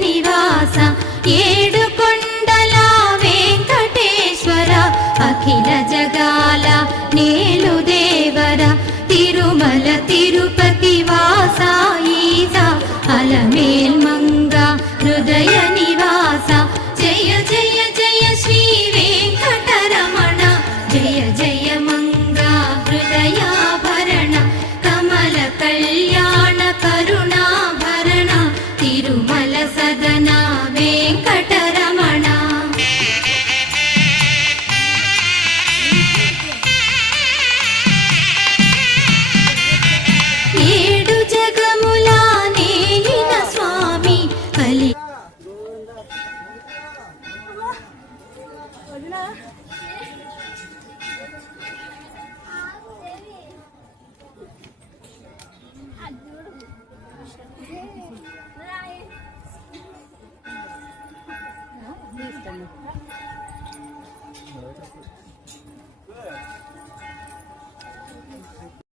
నివాస ఏడుకొండల వెంకటేశ్వర అఖిల జగాల నేలు దేవర తిరుమల తిరుపతి వాస ఈస అలమేల్ మంగ హృదయ నివాస జయ జయ జయ శ్రీ వెంకటరమణ జయ జయ మంగ హృదయాభరణ కమల కళ్యాణ కరుణాభరణ తిరుమల సదన వెంకటరమణ ఏడు జగముల నేలిన స్వామి కలి